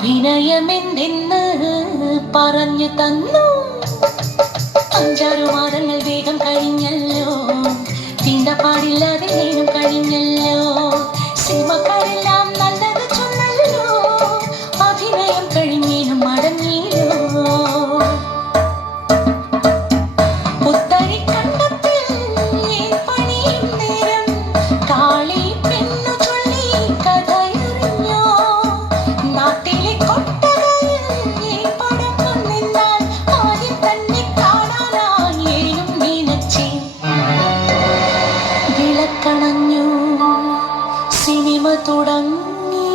അഭിനയമെന്തെന്ന് പറഞ്ഞു തന്നു. 5-6 മാസങ്ങൾ വേഗം കഴിഞ്ഞല്ലോ, തീണ്ടപ്പാടില്ലാതെ നേരം കഴിഞ്ഞല്ലോ. സിനിമക്കാരെല്ലാം നല്ലത് ചൊന്നല്ലോ, അഭിനയം കഴിഞ്ഞേനും മടങ്ങിയല്ലോ. സിനിമ തുടങ്ങി.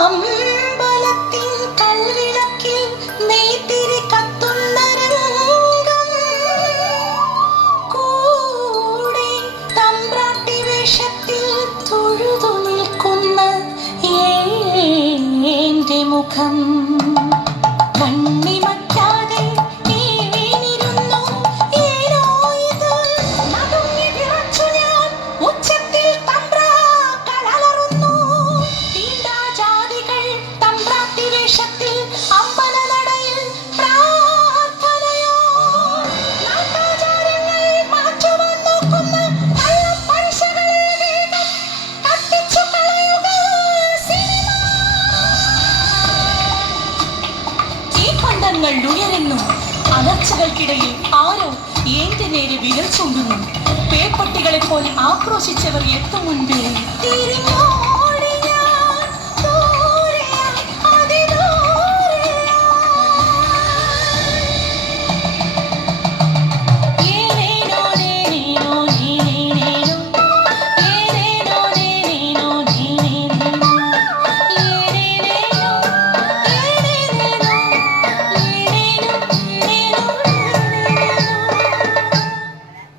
അമ്പലത്തിൽ കൽവിളക്കിൽ നെയ്ത്തിരി കത്തുന്ന രംഗം, കൂടെ തമ്പ്രാട്ടി വേഷത്തിൽ തൊഴുതു നിൽക്കുന്ന എന്റെ മുഖം. കണ്ണിമയ്ക്കാതെ ഏനിരുന്നു ഏനോ ഇത്, നടുങ്ങി വിറച്ചു ഞാൻ ഉച്ചത്തിൽ തമ്പ്രാക്കളലറുന്നു. തീണ്ടാജാതികൾ തമ്പ്രാട്ടി വേഷത്തിൽ അമ്പലനടയിൽ പ്രാർത്ഥനയോ. നാട്ടാചാരങ്ങൾ മാറ്റുവാൻ നോക്കുന്ന കള്ളപ്പലിശകളെ വേഗം കത്തിച്ചു കളയുക സിനിമ. തീപ്പന്തങ്ങൾ ഉയരുന്നു, അലർച്ചകൾക്കിടയിൽ ആരോ എന്റെ നേരെ വിരൽ ചൂണ്ടുന്നു. പേപ്പട്ടികളെ പോലെ ആക്രോശിച്ചവർ എത്തും മുൻപേ തിരിഞ്ഞോ.